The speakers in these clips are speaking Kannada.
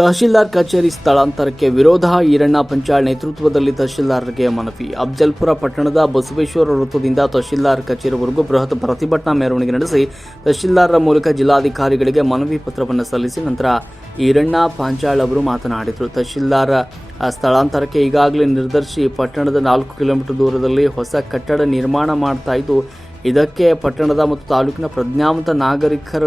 ತಹಶೀಲ್ದಾರ್ ಕಚೇರಿ ಸ್ಥಳಾಂತರಕ್ಕೆ ವಿರೋಧ. ಈರಣ್ಣ ಪಂಚಾಳ್ ನೇತೃತ್ವದಲ್ಲಿ ತಹಶೀಲ್ದಾರ್ಗೆ ಮನವಿ. ಅಫಜಲ್ಪುರ ಪಟ್ಟಣದ ಬಸವೇಶ್ವರ ವೃತ್ತದಿಂದ ತಹಶೀಲ್ದಾರ್ ಕಚೇರಿವರೆಗೂ ಬೃಹತ್ ಪ್ರತಿಭಟನಾ ಮೆರವಣಿಗೆ ನಡೆಸಿ ತಹಶೀಲ್ದಾರ್ ಮೂಲಕ ಜಿಲ್ಲಾಧಿಕಾರಿಗಳಿಗೆ ಮನವಿ ಪತ್ರವನ್ನು ಸಲ್ಲಿಸಿ ನಂತರ ಈರಣ್ಣ ಪಂಚಾಳ್ ಅವರು ಮಾತನಾಡಿದರು. ತಹಶೀಲ್ದಾರ್ ಸ್ಥಳಾಂತರಕ್ಕೆ ಈಗಾಗಲೇ ನಿರ್ಧರಿಸಿ ಪಟ್ಟಣದ 4 ಕಿಲೋಮೀಟರ್ ದೂರದಲ್ಲಿ ಹೊಸ ಕಟ್ಟಡ ನಿರ್ಮಾಣ ಮಾಡ್ತಾ ಇದ್ದು, ಇದಕ್ಕೆ ಪಟ್ಟಣದ ಮತ್ತು ತಾಲೂಕಿನ ಪ್ರಜ್ಞಾವಂತ ನಾಗರಿಕರ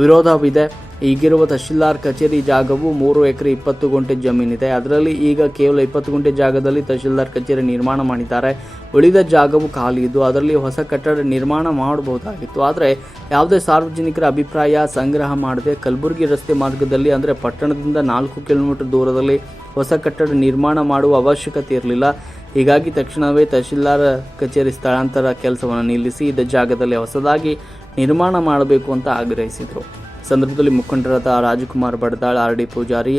ವಿರೋಧವಿದೆ. ಈಗಿರುವ ತಹಶೀಲ್ದಾರ್ ಕಚೇರಿ ಜಾಗವು 3 ಎಕರೆ 20 ಗುಂಟೆ ಜಮೀನಿದೆ. ಅದರಲ್ಲಿ ಈಗ ಕೇವಲ 20 ಗುಂಟೆ ಜಾಗದಲ್ಲಿ ತಹಶೀಲ್ದಾರ್ ಕಚೇರಿ ನಿರ್ಮಾಣ ಮಾಡಿದ್ದಾರೆ. ಉಳಿದ ಜಾಗವು ಖಾಲಿ ಇದ್ದು ಅದರಲ್ಲಿ ಹೊಸ ಕಟ್ಟಡ ನಿರ್ಮಾಣ ಮಾಡಬಹುದಾಗಿತ್ತು. ಆದರೆ ಯಾವುದೇ ಸಾರ್ವಜನಿಕರ ಅಭಿಪ್ರಾಯ ಸಂಗ್ರಹ ಮಾಡದೆ ಕಲಬುರಗಿ ರಸ್ತೆ ಮಾರ್ಗದಲ್ಲಿ ಅಂದರೆ ಪಟ್ಟಣದಿಂದ 4 ಕಿಲೋಮೀಟರ್ ದೂರದಲ್ಲಿ ಹೊಸ ಕಟ್ಟಡ ನಿರ್ಮಾಣ ಮಾಡುವ ಅವಶ್ಯಕತೆ ಇರಲಿಲ್ಲ. ಹೀಗಾಗಿ ತಕ್ಷಣವೇ ತಹಶೀಲ್ದಾರ್ ಕಚೇರಿ ಸ್ಥಳಾಂತರ ಕೆಲಸವನ್ನು ನಿಲ್ಲಿಸಿ ಇದ್ದ ಜಾಗದಲ್ಲಿ ಹೊಸದಾಗಿ ನಿರ್ಮಾಣ ಮಾಡಬೇಕು ಅಂತ ಆಗ್ರಹಿಸಿದರು. ಸಂದರ್ಭದಲ್ಲಿ ಮುಖಂಡರಾದ ರಾಜಕುಮಾರ್ ಬಡದಾಳ್, ಆರ್.ಡಿ. ಪೂಜಾರಿ,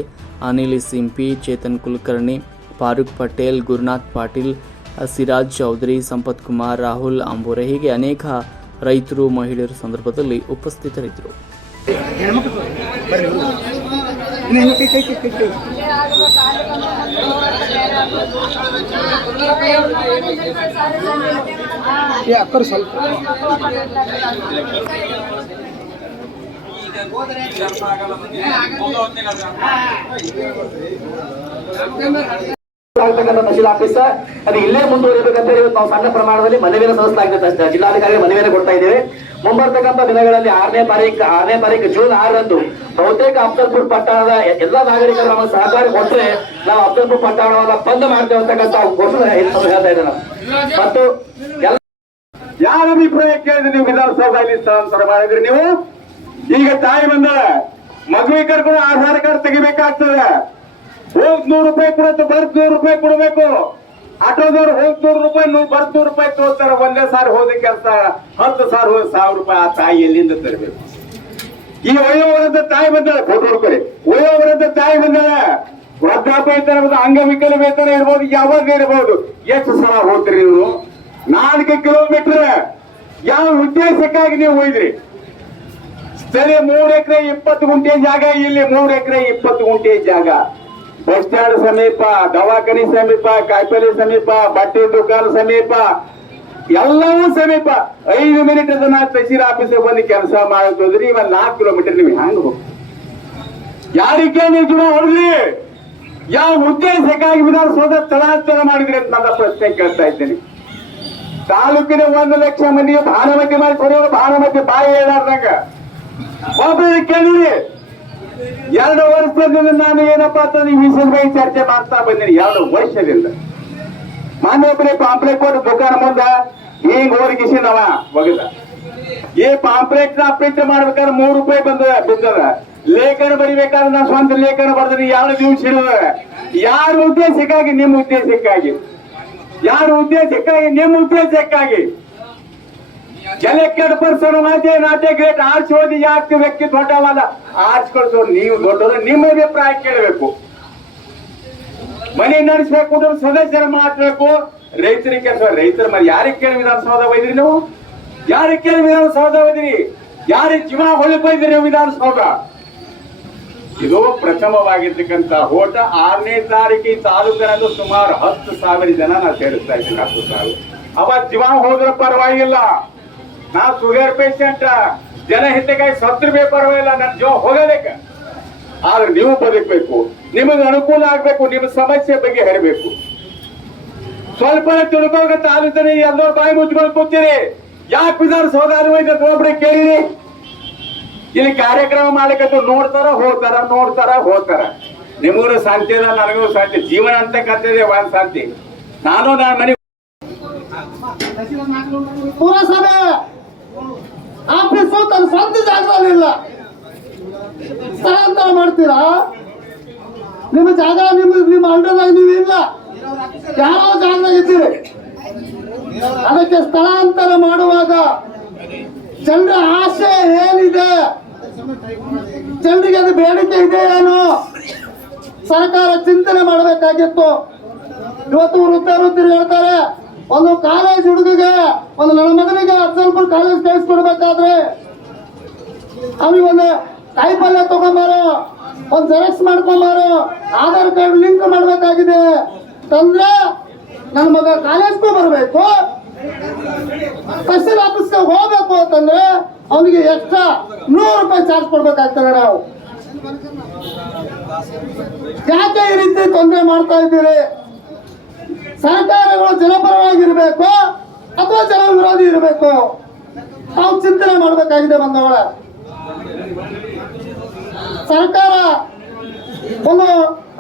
ಅನಿಲ್ ಸಿಂಪಿ, ಚೇತನ್ ಕುಲಕರ್ಣಿ, ಫಾರೂಕ್ ಪಟೇಲ್, ಗುರುನಾಥ್ ಪಾಟೀಲ್, ಸಿರಾಜ್ ಚೌಧರಿ, ಸಂಪತ್ ಕುಮಾರ್, ರಾಹುಲ್ ಅಂಬೂರೆ ಹೀಗೆ ಅನೇಕ ರೈತರು, ಮಹಿಳೆಯರು ಸಂದರ್ಭದಲ್ಲಿ ಉಪಸ್ಥಿತರಿದ್ದರು. ತಹಶೀಲ್ ಆಫೀಸ್ ಅದು ಇಲ್ಲೇ ಮುಂದುವರಿಬೇಕಂತ ಹೇಳಿ ನಾವು ಸಣ್ಣ ಪ್ರಮಾಣದಲ್ಲಿ ಮನವಿಯನ್ನು ಸಲ್ಲಿಸಲಾಗಿದೆ. ಜಿಲ್ಲಾಧಿಕಾರಿ ಮನವಿಯನ್ನು ಕೊಡ್ತಾ ಇದ್ದೇವೆ. ಮುಂಬರ್ತಕ್ಕಂಥ ದಿನಗಳಲ್ಲಿ 6ನೇ ತಾರೀಕು ಜೂನ್ 6ರಂದು ಬಹುತೇಕ ಅಫಜಲ್ಪುರ ಪಟ್ಟಣದ ಎಲ್ಲಾ ನಾಗರಿಕರು ನಮ್ಮ ಸಹಕಾರ ಕೊಟ್ಟರೆ ನಾವು ಅಫಜಲ್ಪುರ ಪಟ್ಟಣವನ್ನ ಬಂದ್ ಮಾಡ್ತೇವೆ ಅಂತಕ್ಕಂಥ ಘೋಷಣೆ ಹೇಳ್ತಾ ಇದ್ದೇನೆ. ಮತ್ತು ಯಾರ ಅಭಿಪ್ರಾಯ ಕೇಳಿದ್ರೆ ನೀವು ವಿಧಾನಸೌಧದಲ್ಲಿ ಸ್ಥಳಾಂತರ ಮಾಡಿದ್ರಿ. ನೀವು ಈಗ ತಾಯಿ ಬಂದ ಮಗುವಿಗೆ ಕರ್ಕೊಂಡು ಆಧಾರ್ ಕಾರ್ಡ್ ತೆಗಿಬೇಕಾಗ್ತದೆ. ಹೋಗ್ 100 ರೂಪಾಯಿ ಕೊಡುತ್ತೆ, ಬರ್ತ್ 100 ರೂಪಾಯಿ ಕೊಡಬೇಕು. ಆಟೋದವ್ರು ಹೋಗ್ 100 ರೂಪಾಯಿ ಬರ್ತ್ 100 ರೂಪಾಯಿ ತೋರ್ತಾರೆ. ಒಂದೇ ಸಾರಿ ಹೋದ ಕೆಲಸ 10 ಸಾರಿ ಹೋದ 1000 ರೂಪಾಯಿ ಆ ತಾಯಿ ಎಲ್ಲಿಂದ ತರಬೇಕು? ಈ ವಯೋವೃದ್ಧ ತಾಯಿ ಬಂದಾಳೆ, ಫೋಟೋ ಹುಡ್ಕೊಳ್ಳಿ. ವಯೋವೃದ್ಧ ತಾಯಿ ಬಂದಾಳೆ, ವೃದ್ಧಾಪ್ಯ ವೇತನ ಇರ್ಬೋದು, ಅಂಗವಿಕಲ ವೇತನ ಇರ್ಬೋದು, ಯಾವಾಗ ಇರ್ಬೋದು. ಎಷ್ಟು ಸಲ ಹೋಗ್ತೀರಿ ನೀವು? 4 ಕಿಲೋಮೀಟರ್ ಯಾವ ಉದ್ದೇಶಕ್ಕಾಗಿ ನೀವು ಹೋಯ್ದ್ರಿ? ಸ್ಥಳೀಯ 3 ಎಕರೆ 20 ಗುಂಟೆ ಜಾಗ, ಇಲ್ಲಿ 3 ಎಕರೆ 20 ಗುಂಟೆ ಜಾಗ. ಬಸ್ ಸ್ಟ್ಯಾಂಡ್ ಸಮೀಪ, ದವಾಖಾನೆ ಸಮೀಪ, ಕಾಯಿಪಲ್ಲೆ ಸಮೀಪ, ಬಟ್ಟೆ ದುಕಾನ್ ಸಮೀಪ, ಎಲ್ಲವೂ ಸಮೀಪ. 5 ಮಿನಿಟ್ ಅದನ್ನ ತಹಶೀಲ್ ಆಫೀಸ್ ಬಂದು ಕೆಲಸ ಮಾಡೋದ್ರಿ. ಇವಾಗ 4 ಕಿಲೋಮೀಟರ್ ನೀವು ಹ್ಯಾಂಗ ಹೋಗ್ತೀರಿ? ಯಾರಿಗೆ ನೀವು ಜೀವ ಹೊಡ್ಲಿ? ಯಾವ ಉದ್ದೇಶಕ್ಕಾಗಿ ವಿಧಾನಸೌಧ ಸ್ಥಳಾಂತರ ಮಾಡಿದ್ರಿ ಅಂತ ನನ್ನ ಪ್ರಶ್ನೆ ಕೇಳ್ತಾ ಇದ್ದೇನೆ. ತಾಲೂಕಿನ 1 ಲಕ್ಷ ಮಂದಿಗೆ ಭಾನುಮತಿ ಮಾಡಿ ಕೊಡುವ ಭಾನುಮತಿ ಬಾಯಿ ಹೇಳಾರ್ದಂಗ ಒಬ್ಬರಿಗೆ ಕೇಳಿರಿ. 2 ವರ್ಷದಿಂದ ನಾನು ಏನಪ್ಪಾ ಅಂತಂದ್ರೆ ಈ ವಿಷಯದ ಬಗ್ಗೆ ಚರ್ಚೆ ಮಾಡ್ತಾ ಬಂದಿನಿ. 2 ವರ್ಷದಿಂದ ಮಾನ್ಯೊಬ್ಬರೇ ಪಾಂಪ್ಲೆಟ್ ಕೊಟ್ಟು ದುಕಾನ ಮುಂದ ಈಗ ಹೋರಿಗಿಸಿ ನಾವ ಒಗದ ಈ ಪಾಂಪ್ಲೆಟ್ ನ ಪ್ರಿಂಟ್ ಮಾಡ್ಬೇಕಾದ್ರೆ 3 ರೂಪಾಯಿ ಬಿದ್ದದ. ಲೇಖನ ಬರಿಬೇಕಾದ್ರೆ ನಾ ಸ್ವಂತ ಲೇಖನ ಬರೆದ್ರಿ 2 ದಿವಸ ಇಡುವ. ಯಾರ ಉದ್ದೇಶಕ್ಕಾಗಿ? ನಿಮ್ಮ ಉದ್ದೇಶಕ್ಕಾಗಿ. ಯಾರ ಉದ್ದೇಶಕ್ಕಾಗಿ? ನಿಮ್ಮ ಉದ್ದೇಶಕ್ಕಾಗಿ. Elected person not A great. Arch ಓದಿ ಯಾಕೆ ವ್ಯಕ್ತಿ ದೊಡ್ಡವಲ್ಲ, ಆರ್ಚ್ ಕಳಿಸೋರು ನೀವು ದೊಡ್ಡವರು. ನಿಮ್ಮ ಅಭಿಪ್ರಾಯ ಕೇಳಬೇಕು. ಮನೆ ನಡೆಸಬೇಕು, ಕುಟುಂಬ ಸದಸ್ಯರು ಮಾಡಬೇಕು. ರೈತರಿಗೆ ಕೆಲಸ, ರೈತರ ಮನೆ ಯಾರಿಗೆ ಕೇಳಿ ವಿಧಾನಸೌಧ ಒಯ್ದ್ರಿ ನೀವು? ಯಾರಿಗೆ ಕೇಳಿ ವಿಧಾನಸೌಧ ಒಯ್ದ್ರಿ? ಯಾರಿಗೆ ಜೀವ ಹೊಳಿಪೈದ್ರಿ ನೀವು ವಿಧಾನಸೌಧ? ಇದು ಪ್ರಥಮವಾಗಿರ್ತಕ್ಕಂಥ ಹೋಟ. 6ನೇ ತಾರೀಕು ಈ ತಾಲೂಕಿನಲ್ಲಿ ಸುಮಾರು 10,000 ಜನ ನಾ ಸೇರಿಸ್ತಾ ಇದ್ದೀನಿ. 10,000 ಅವತ್ತು ಜೀವ ಹೋದ್ರ ಪರವಾಗಿಲ್ಲ. ನಾ ಶುಗರ್ ಪೇಷಂಟ್, ಜನಹಿತಕ್ಕಾಗಿ ಸತ್ರ ಪರವಾಗಿಲ್ಲ, ನನ್ನ ಜೀವ ಹೋಗಲೇಕ. ಆದ್ರೆ ನೀವು ಬದುಕಬೇಕು, ನಿಮಗೆ ಅನುಕೂಲ ಆಗ್ಬೇಕು, ನಿಮ್ಮ ಸಮಸ್ಯೆ ಬಗ್ಗೆ ಹೇಳಬೇಕು. ಸ್ವಲ್ಪ ತಿಳ್ಕೋಗ ತಾಲೂಕಿನ ಎಲ್ಲರೂ ಬಾಯಿ ಮುಚ್ಕೊಂಡು ಕೂತೀರಿ. ಯಾಕೆ ವಿಧಾನಸೌಧ ಒಬ್ಬರಿಗೆ ಕೇಳಿರಿ? ಇಲ್ಲಿ ಕಾರ್ಯಕ್ರಮ ಮಾಡಲಿಕ್ಕೆ ನೋಡ್ತಾರ ಹೋಗ್ತಾರ. ನಿಮಗೂ ಶಾಂತಿ ಅದ, ನನಗೂ ಶಾಂತಿ. ಜೀವನ ಅಂತ ಕತ್ತಿದೆ ಒಂದ್ ಶಾಂತಿ. ನಾನು ಮನೆ ಪುರಸಭೆ ಆಫೀಸು ತನ್ನ ಸ್ವಂತ ಜಾಗದಲ್ಲಿಲ್ಲ, ಸ್ಥಳಾಂತರ ಮಾಡ್ತೀರಾ? ನಿಮ್ಮ ಜಾಗ ನಿಮ್ಮ ಅಂಡರ್ದಾಗ ನೀವು ಇಲ್ಲ, ಯಾವ ಜಾಗದಾಗ ಇದ್ದೀರಿ. ಅದಕ್ಕೆ ಸ್ಥಳಾಂತರ ಮಾಡುವಾಗ ಜನರ ಆಸೆ ಏನಿದೆ, ಜನರಿಗೆ ಅದು ಬೇಡಿಕೆ ಇದೆ ಏನು, ಸರ್ಕಾರ ಚಿಂತನೆ ಮಾಡಬೇಕಾಗಿತ್ತು. ಇವತ್ತು ವೃದ್ಧರು ತಿರುಗಾಡ್ತಾರೆ. ಒಂದು ಕಾಲೇಜ್ ಹುಡುಗಿಗೆ, ಒಂದು ನನ್ನ ಮಗನಿಗೆ ಅಫಜಲ್ಪುರ ಕಾಲೇಜ್ ಕಳಿಸ್ಕೊಡ್ಬೇಕಾದ್ರೆ ಅವನಿಗೆ ಒಂದು ಕಾಯಿಪಲ್ಯ ತಗೊಂಬಾರೋ, ಒಂದು ಜೆರಾಕ್ಸ್ ಮಾಡ್ಕೊಂಬಾರು, ಆಧಾರ್ ಕಾರ್ಡ್ ಲಿಂಕ್ ಮಾಡಬೇಕಾಗಿದೆ ತಂದ್ರೆ ನನ್ನ ಮಗ ಕಾಲೇಜ್ಗೂ ಬರಬೇಕು, ತಹಸೀಲ್ ಆಫೀಸ್ಗೆ ಹೋಗ್ಬೇಕು ಅಂತಂದ್ರೆ ಅವನಿಗೆ ಎಕ್ಸ್ಟ್ರಾ 100 ರೂಪಾಯಿ ಚಾರ್ಜ್ ಕೊಡ್ಬೇಕಾಗ್ತದೆ. ನಾವು ಯಾಕೆ ಈ ರೀತಿ ತೊಂದರೆ ಮಾಡ್ತಾ ಇದ್ದೀರಿ? ಸರ್ಕಾರಗಳು ಜನಪರವಾಗಿರ್ಬೇಕು ಅಥವಾ ಜನ ವಿರೋಧಿ ಇರಬೇಕು? ನಾವು ಚಿಂತನೆ ಮಾಡಬೇಕಾಗಿದೆ ಬಂದವಳ. ಸರ್ಕಾರ ಒಂದು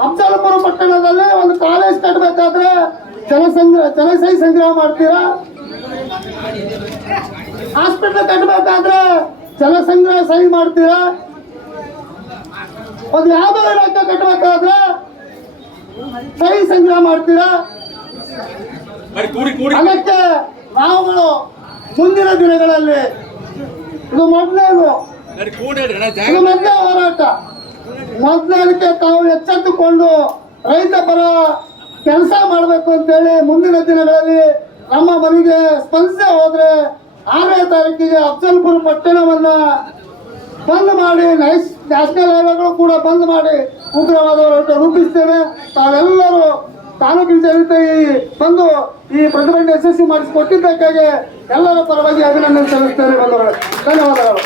ಅಫಜಲಪುರ ಪಟ್ಟಣದಲ್ಲಿ ಒಂದು ಕಾಲೇಜ್ ಕಟ್ಟಬೇಕಾದ್ರೆ ಜನಸಹಿ ಸಂಗ್ರಹ ಮಾಡ್ತೀರಾ? ಹಾಸ್ಪಿಟಲ್ ಕಟ್ಟಬೇಕಾದ್ರೆ ಜನಸಂಗ್ರಹ ಸಹಿ ಮಾಡ್ತೀರಾ? ಒಂದು ವ್ಯಾಪಾರ ಇಲಾಖೆ ಕಟ್ಟಬೇಕಾದ್ರೆ ಸಹಿ ಸಂಗ್ರಹ ಮಾಡ್ತೀರಾ? ಅದಕ್ಕೆ ನಾವುಗಳು ಮುಂದಿನ ದಿನಗಳಲ್ಲಿ ಇದು ಮೊದಲನೇದು, ಇದು ಮೊದಲನೇ ಹೋರಾಟ. ಮೊದಲಕ್ಕೆ ತಾವು ಎಚ್ಚೆತ್ತುಕೊಂಡು ರೈತ ಪರ ಕೆಲಸ ಮಾಡಬೇಕು ಅಂತೇಳಿ ಮುಂದಿನ ದಿನಗಳಲ್ಲಿ ನಮ್ಮ ಮನೆಗೆ ಸ್ಪಂದಿಸೇ ಹೋದ್ರೆ 6ನೇ ತಾರೀಕಿಗೆ ಅಫಜಲ್ಪುರ ಪಟ್ಟಣವನ್ನ ಬಂದ್ ಮಾಡಿ ನ್ಯಾಷನಲ್ ಹೈವೇಗಳು ಕೂಡ ಬಂದ್ ಮಾಡಿ ಉಗ್ರವಾದ ಹೋರಾಟ ರೂಪಿಸ್ತೇವೆ. ತಾವೆಲ್ಲರೂ ತಾಲೂಕಿನ ಜನತೆ ಬಂದು ಈ ಪ್ರತಿಭಟನೆ ಯಶಸ್ವಿ ಮಾಡಿಸಿಕೊಟ್ಟಿದ್ದಕ್ಕಾಗಿ ಎಲ್ಲರ ಪರವಾಗಿ ಅಭಿನಂದನೆ ಸಲ್ಲಿಸ್ತೇನೆ. ಬಂದವರು ಧನ್ಯವಾದಗಳು.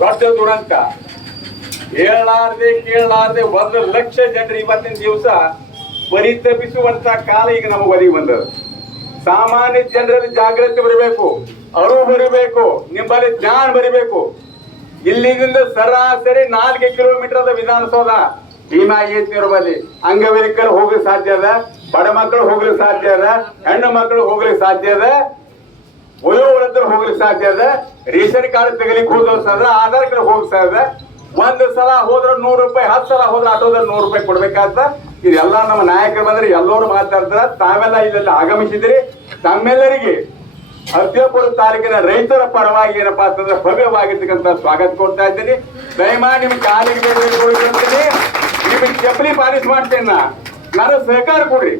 ದೊಡ್ಡ ದುರಂತ ಕೇಳಲಾರ್ದೆ 1 ಲಕ್ಷ ಜನರು ಇವತ್ತಿನ ದಿವಸ ಪರಿತಪಿಸುವಂತ ಕಾಲ ಈಗ ನಮಗೆ ಒದಗಿ ಬಂದದ. ಸಾಮಾನ್ಯ ಜನರಲ್ಲಿ ಜಾಗೃತಿ ಬರಬೇಕು, ಅರಿವು ಬರಬೇಕು, ನಿಮ್ಮಲ್ಲಿ ಜ್ಞಾನ ಬರಬೇಕು. ಇಲ್ಲಿಂದ ಸರಾಸರಿ 4 ಕಿಲೋಮೀಟರ್ ಅದ ವಿಧಾನಸೌಧ. ಭೀಮಾ ಬಲ್ಲಿ ಅಂಗವಿಕಲರು ಹೋಗ್ಲಿಕ್ಕೆ ಸಾಧ್ಯ ಅದ, ಬಡ ಮಕ್ಕಳು ಹೋಗ್ಲಿಕ್ಕೆ ಸಾಧ್ಯ ಅದ, ಹೆಣ್ಣು ಮಕ್ಕಳು ಹೋಗ್ಲಿಕ್ಕೆ ಸಾಧ್ಯ ಅದ, ವಯೋವೃದ್ಧರು ಹೋಗ್ಲಿಕ್ಕೆ ಸಾಧ್ಯ ಅದ, ರೇಷನ್ ಕಾರ್ಡ್ ತೆಗಲಿಕ್ಕೆ ಹೋದವ್ರು ಸಾಧ್ಯ, ಆಧಾರ್ ಕಾರ್ಡ್ ಹೋಗಿ ಸಾಧ್ಯ. 1 ಸಲ ಹೋದ್ರೆ 100 ರೂಪಾಯಿ, 10 ಸಲ ಹೋದ್ರೆ ಆಟೋದಲ್ಲಿ 100 ರೂಪಾಯಿ ಕೊಡ್ಬೇಕಾಗ್ತದ. ಇದೆಲ್ಲ ನಮ್ಮ ನಾಯಕರು ಬಂದ್ರೆ ಎಲ್ಲರೂ ಮಾತಾಡ್ತಾರ. ತಾವೆಲ್ಲ ಇದೆಲ್ಲ ಆಗಮಿಸಿದ್ರಿ. ತಮ್ಮೆಲ್ಲರಿಗೆ ಅಫಜಲ್ಪುರ ತಾಲೂಕಿನ ರೈತರ ಪರವಾಗಿ ಏನಪ್ಪಾ ಅಂತಂದ್ರೆ ಭವ್ಯವಾಗಿರ್ತಕ್ಕಂಥ ಸ್ವಾಗತ ಕೊಡ್ತಾ ಇದ್ದೀನಿ. ದಯಮಾಡಿ ನಿಮ್ ಕಾಲಿಗೆ ಕೊಡ್ತೀನಿ, ನಿಮಗೆ ಚಪ್ಪಲಿ ಪಾಲಿಸ್ ಮಾಡ್ತೇನೆ. ನನ್ನ ಸಹಕಾರ ಕೊಡ್ರಿ.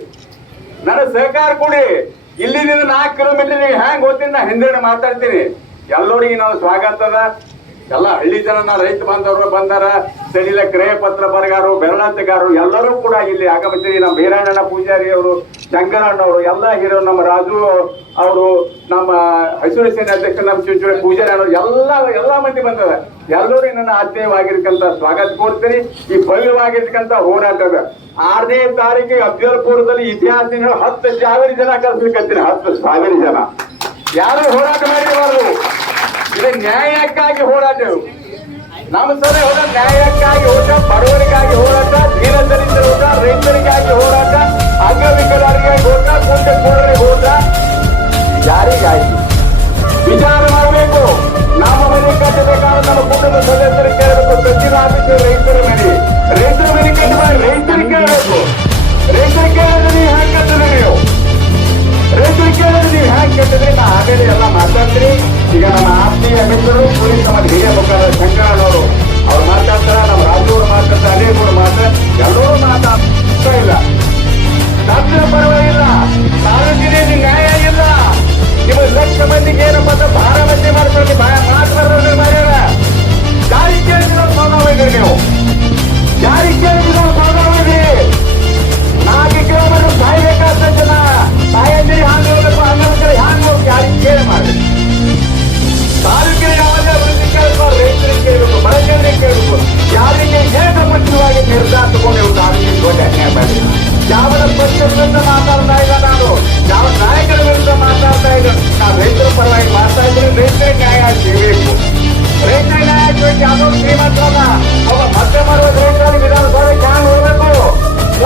ಇಲ್ಲಿಂದ 4 ಕಿಲೋಮೀಟರ್ ನೀವು ಹ್ಯಾಂಗ್ ಹೋಗ್ತೀನಿ, ನಾ ಹಿಂದೆ ಮಾತಾಡ್ತೀನಿ. ಎಲ್ಲರಿಗೆ ನಾವು ಸ್ವಾಗತ ಅದ. ಎಲ್ಲ ಹಳ್ಳಿ ಜನ ರೈತ ಬಾಂಧವರು ಬಂದಾರ, ಸಡಿಲ ಕ್ರಯ ಪತ್ರ ಬರಗಾರರು, ಬೆರಳಂತಗಾರರು ಎಲ್ಲರೂ ಕೂಡ ಇಲ್ಲಿ ಆಗಮಿಸಿರಿ. ನಮ್ಮ ಬೀರಣ್ಣ ಪೂಜಾರಿ ಅವರು, ಶಂಕರಣ್ಣವರು, ಎಲ್ಲ ಹಿರಿಯರು, ನಮ್ಮ ರಾಜು ಅವರು, ನಮ್ಮ ಹಸಿರು ಸೇನೆ ಅಧ್ಯಕ್ಷ ನಮ್ಮ ಚುಂಚುಳಿ ಪೂಜಾರಿ ಅವರು, ಎಲ್ಲ ಮಂದಿ ಬಂದದ. ಎಲ್ಲರೂ ನನ್ನ ಆತ್ಮೀಯವಾಗಿರ್ತಕ್ಕಂಥ ಸ್ವಾಗತ ಕೊಡ್ತೀನಿ. ಈ ಭವ್ಯವಾಗಿರ್ತಕ್ಕಂಥ ಹೋರಾಟದ 6ನೇ ತಾರೀಕಿಗೆ ಅಫಜಲ್ಪುರದಲ್ಲಿ ಇತಿಹಾಸ 10,000 ಜನ ಕಲ್ಸ್ಲಿಕ್ಕಂತೀನಿ. 10,000 ಜನ ಯಾರು ಹೋರಾಟ ಮಾಡಿರಬಾರ್ದು. ಇದು ನ್ಯಾಯಕ್ಕಾಗಿ ಹೋರಾಟ. ನಮ್ಮ ಸಭೆ ಹೋದ ನ್ಯಾಯಕ್ಕಾಗಿ ಹೋರಾಟ, ಬಡವರಿಗಾಗಿ ಹೋರಾಟ, ದೀನದಲಿತರ ಹೋರಾಟ, ರೈತರಿಗಾಗಿ ಹೋರಾಟ, ಅಂಗವಿಕಲರಿಗಾಗಿ ಹೋರಾಟ, ಕುಂಟಕೋರರಿಗೆ ಹೋರಾಟ. ಯಾರಿಗಾಗಿ ವಿಚಾರ ಮಾಡಬೇಕು. ನಮ್ಮ ಮನೆ ಕಟ್ಟಬೇಕಾದ್ರೆ ನಮ್ಮ ಕುಟುಂಬ ಸದಸ್ಯರಿಗೆ ಕೇಳಬೇಕು. ತಹಸೀಲ್ ಆಫೀಸ್ ರೈತರ ಮನೆ ಕಟ್ಟಿ ಮಾಡಿ ರೈತರಿಗೆ ಕೇಳಬೇಕು. ರೈತರಿಗೆ ಕೇಳಿದ್ರೆ ನೀವು ಹ್ಯಾಂಗ್ ಕಟ್ಟಿದ್ರೆ ನೀವು ಹ್ಯಾಂಗ್ ಕಟ್ಟಿದ್ರೆ ನಾ ಆಗಲೇ ಎಲ್ಲ ಮಾತಾಡ್ತೀರಿ. ಈಗ ನಮ್ಮ ಆತ್ಮೀಯ ಮಿತ್ರರು ಪೊಲೀಸ್ ನಮ್ಮ ಹಿರಿಯ ಮುಖಂಡ ಶಂಕರಣ್ಣವರು ಅವ್ರು ಮಾತಾಡ್ತಾರ, ನಮ್ಮ ರಾಜು ಅವರು ಮಾತಾಡ್ತಾರೆ, ಅನೇಕರು ಮಾತಾಡ್ತಾರೆ. ಎಲ್ಲರೂ ಮಾತಾಡ್ತಾ ಇಲ್ಲ. ಡಾಕ್ಟರ್ ಪರವಾಗಿಲ್ಲ, ತಾಲೂಕಿನಲ್ಲಿ ನ್ಯಾಯ ಇಲ್ಲ. ನೀವು 1 ಲಕ್ಷ ಮಂದಿಗೆ ಏನಪ್ಪ ಅಂತ ಭಾರವತ್ತೆ ಮಾಡ್ಕೊಳ್ಳಿ, ಮಾತಾಡೋದ್ರೆ ಮಾಡ್ಯಾರ. ಯಾರಿಗೆ ಕೇಳಿದ್ರು ಸೌದಾವೈದ್ರಿ ನೀವು? ಯಾರಿಗೆ ಕೇಳಿದ್ರು ಸೌದಾವೈದ್ರಿ? 4 ಕಿಲೋಮೀಟರ್ ಸಾಯ್ಬೇಕಾದ ಜನ ತಾಯಂದಿರಿ ಹ್ಯಾಂಗ್ ಹೋಗ್ಬೇಕು, ಅಂಗವಿಕಲ ಹ್ಯಾಂಗ್ ಹೋಗಿ ಯಾರಿಗೆ ಕೇಳಿ ಮಾಡಿ. ತಾಲೂಕಿನ ಯಾವುದೇ ಅಭಿವೃದ್ಧಿ ಕೇಳಬೇಕು, ರೈತರಿಗೆ ಕೇಳಬೇಕು, ಬಡ ಜನರಿಗೆ ಕೇಳಬೇಕು. ಯಾರಿಗೆ ಏಕಪಕ್ಷವಾಗಿ ನಿರ್ಧಾರ ತಗೊಂಡು ತಾಲೂಕಿನ ದೊಡ್ಡ ಅನ್ಯಾಯ ಮಾಡಿ. ಯಾವನ ಪಕ್ಷದ ವಿರುದ್ಧ ಮಾತಾಡ್ತಾ ಇಲ್ಲ ನಾನು, ಯಾವ ನಾಯಕರ ವಿರುದ್ಧ ಮಾತಾಡ್ತಾ ಇಲ್ಲ. ನಾವು ರೈತರ ಪರವಾಗಿ ಮಾಡ್ತಾ ಇದ್ದೀವಿ. ರೈತರಿಗೆ ನ್ಯಾಯ ಸಿಗಬೇಕು. ರೈತರಿಗೆ ನ್ಯಾಯ ಸಿಗಬೇಕು. ಯಾವುದೋ ಶ್ರೀಮಂತರಲ್ಲ ಅವ ಮತ್ತೆ ಮಾಡುವ ರೈತರಲ್ಲಿ ವಿಧಾನಸಭೆಗೆ ಹ್ಯಾಂಗ್ ಹೋಗ್ಬೇಕು.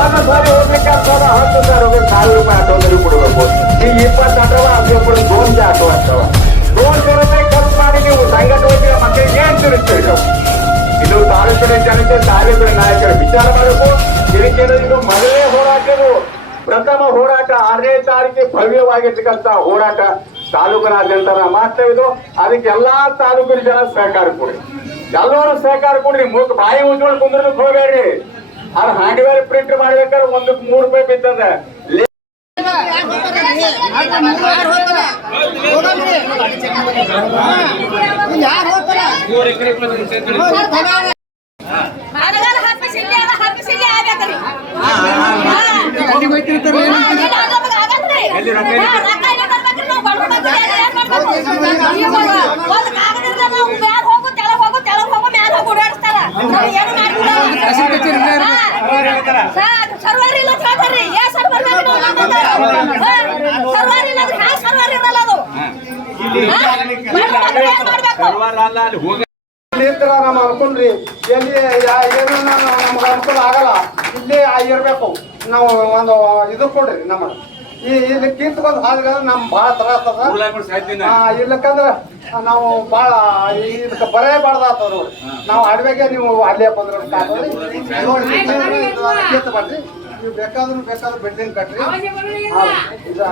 1 ಸಾರಿ ಹೋಗ್ಬೇಕಾಗ್ತದ 10,000 ರೂಪಾಯಿ, 1,000 ರೂಪಾಯಿ ಆಟೋದಲ್ಲಿ ಕೊಡಬೇಕು. ಈ 20 ಆಟೋವ ಅಫಜಲ್ಪುರ 2 ಆಟೋ ಆಗ್ತಾವ. 200 ರೂಪಾಯಿ ಖರ್ಚು ಮಾಡಿ ನೀವು ಸಂಘಟನೆ ಮಕ್ಕಳಿಗೆ ಏನ್ ತಿರುಗ್ತೀರಿ ನೀವು? ಇದು ತಾಲೂಕಿನ ಜನತೆ, ತಾಲೂಕಿನ ನಾಯಕರು ವಿಚಾರ ಮಾಡಬೇಕು. ಇದಕ್ಕೆ ಇದು ಮೊದಲೇ ಹೋರಾಟವು ಪ್ರಥಮ ಹೋರಾಟ. 6ನೇ ತಾರೀಕಿಗೆ ಭವ್ಯವಾಗಿರ್ತಕ್ಕಂಥ ಹೋರಾಟ ತಾಲೂಕಿನಾದ್ಯಂತ ಮಾಡ್ತೇವೆ. ಅದಕ್ಕೆ ಎಲ್ಲಾ ತಾಲೂಕಿನ ಜನ ಸಹಕಾರ ಕೊಡಿ, ಎಲ್ಲರೂ ಸಹಕಾರ ಕೊಡ್ರಿ. ಬಾಯಿ ಉಜ್ವಳ ಕುಂದ್ರಕ್ಕೆ ಹೋಗಬೇಡ್ರಿ. ಅದು ಹಾರ್ಡ್ವೇರ್ ಪ್ರಿಂಟ್ ಮಾಡ್ಬೇಕಾದ್ರೆ 1ಕ್ಕೆ 3 ರೂಪಾಯಿ ಬಿದ್ದದ. ಯಾರು ಸರ್ವರ್ ಇಲ್ಲ ನಮ್ಮ ಅನ್ಕೊಂಡ್ರಿ ಎಲ್ಲಿ ಏನು ನಮ್ಗೆ ಅನುಕೂಲ ಆಗಲ್ಲ ಇಲ್ಲಿ ಇರ್ಬೇಕು ನಾವು ಒಂದು ಇದು ಕೊಡ್ರಿ ನಮ್ಮ ಇಲ್ಲಿ ಕಿಂತ್ಕೊಂಡ್ ಹಾದ್ರೆ ನಮ್ ಭಾಳ ತ್ರಾಸ ಅದ ಇಲ್ಲಕ್ಕಂದ್ರ ನಾವು ಭಾಳ ಇದಕ್ಕೆ ಬರೇಬಾರ್ದಾತವ್ರು ನಾವು ಅಡವೆಗೆ ನೀವು ಅಲ್ಲೇ ಬಂದ್ರೆ ಕಿತ್ತು ಬರ್ರಿ ನೀವು ಬೇಕಾದ್ರೂ ಬಿಲ್ಡಿಂಗ್ ಕಟ್ರಿ ಇದು